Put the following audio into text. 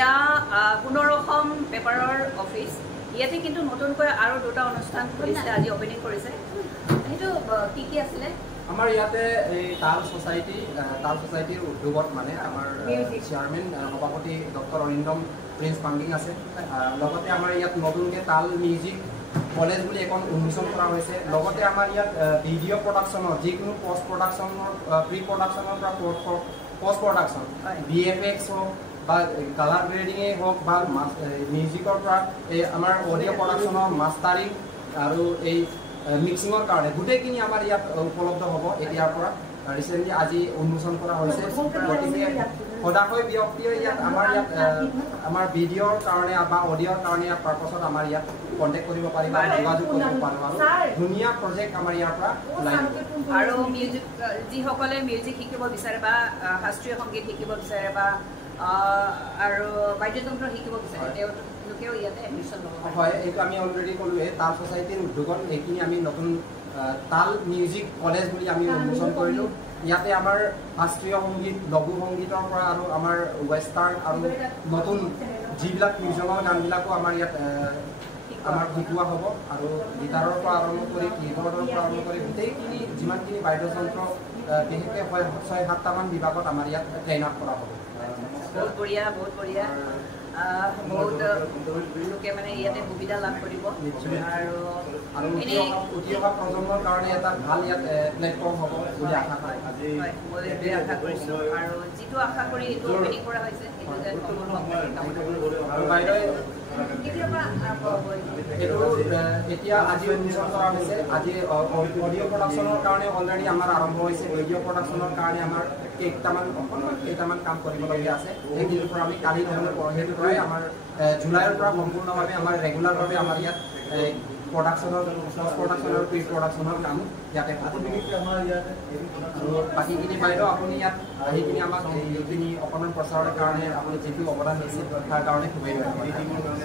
এয়া 15খন পেপাৰৰ অফিচ ইয়াতে কিন্তু নতুনকৈ আৰু দুটা অনুষ্ঠান খুলিছে আজি ওপেনিং কৰিছে সেইটো কি কি আছিলে আমাৰ ইয়াতে এই তাল সোসাইটিৰ উদ্যোগত মানে আমাৰ চেয়াৰম্যান সভাপতি ডক্টৰ অৰিন্দম প্ৰিন্স পাংগিং আছে লগতে আমাৰ ইয়াত নতুনকৈ তাল মিউজিক কলেজ বুলি এখন উন্মোচন কৰা হৈছে লগতে আমাৰ ইয়াত ভিডিঅ' প্ৰডাকশ্যনৰ যিকোনো পোষ্ট প্ৰডাকশ্যনৰ প্ৰি প্ৰডাকশ্যনৰ পৰা পোষ্ট প্ৰডাকশ্যন VFX হওক বা কালাৰ গ্ৰেডিঙেই হওক বা মিউজিকৰ পৰা এই আমাৰ অডিঅ' প্ৰডাকশ্যনৰ মাষ্টাৰিং আৰু এই মিক্সিঙৰ কাৰণে গোটেইখিনি আমাৰ ইয়াত উপলব্ধ হ'ব এতিয়াৰ পৰা ৰিচেণ্টলি আজি উন্মোচন কৰা হৈছে গতিকে সদায় ব্যক্তিয়ে ইয়াত আমাৰ ভিডিঅ'ৰ কাৰণে বা অডিঅ'ৰ কাৰণে পাৰ্পছত আমাৰ ইয়াত কণ্টেক্ট কৰিব পাৰিব যোগাযোগ কৰিব পাৰিব আৰু ধুনীয়া প্ৰজেক্ট আমাৰ ইয়াৰ পৰা ওলাই আৰু মিউজিক যিসকলে মিউজিক শিকিব বিচাৰে বা শাস্ত্ৰীয় সংগীত শিকিব বিচাৰে বা আৰু বাদ্যযন্ত্ৰ শিকিব বিচাৰে তেওঁলোকেও ইয়াতে এডমিশ্যন ল'ব পাৰে হয় এইটো আমি অলৰেডি ক'লোৱে তাল সোসাইটিৰ উদ্যোগত এইখিনি আমি নতুন তাল মিউজিক কলেজ বুলি আমি উন্মোচন কৰিলোঁ ইয়াতে আমাৰ শাস্ত্ৰীয় সংগীত লঘু সংগীতৰ পৰা আৰু আমাৰ ৱেষ্টাৰ্ণ আৰু নতুন যিবিলাক ফিউজনৰ গানবিলাকো আমাৰ ইয়াত আমাৰ শিকোৱা হ'ব আৰু গীটাৰৰ পৰা আৰম্ভ কৰি কীবৰ্ডৰ পৰা আৰম্ভ কৰি গোটেইখিনি যিমানখিনি বাদ্যযন্ত্ৰ বিশেষকৈ 6-7টামান বিভাগত আমাৰ ইয়াত ট্ৰেইন আপ কৰা হ'ব বহুত বঢ়িয়া বহুত লোকে মানে ইয়াতে সুবিধা লাভ কৰিব আৰু উঠি অহা প্ৰজন্মৰ কাৰণে এটা ভাল ইয়াত প্লেটফৰ্ম হ'ব বুলি আশা কৰে মই আশা কৰিছোঁ আৰু যিটো আশা কৰি এইটো অপেনিং কৰা হৈছে সেইটো যেন আৰু বাইদেৱে এইটো এতিয়া আজি উন্মোচন কৰা হৈছে আজি অডিঅ' প্ৰডাকশ্যনৰ কাৰণে অলৰেডি আমাৰ আৰম্ভ হৈছে ভিডিঅ' প্ৰডাকশ্যনৰ কাৰণে আমাৰ কেইটামান কাম কৰিবলগীয়া আছে সেইখিনিৰ পৰা আমি কালি নহ'লে পৰহিৰ পৰাই আমাৰ জুলাইৰ পৰা সম্পূৰ্ণভাৱে আমাৰ ৰেগুলাৰভাৱে আমাৰ ইয়াত প্ৰডাকশ্যনৰ পোষ্ট প্ৰডাকশ্যনৰ প্ৰি প্ৰডাকশ্যনৰ কাম ইয়াতে আৰু বাকীখিনি বাইদেউ আপুনি ইয়াত আহি কিনে আমাক এইখিনি অকণমান প্ৰচাৰৰ কাৰণে আপুনি যিটো অৱদান দিছে তাৰ কাৰণে খুবেই ধন্যবাদ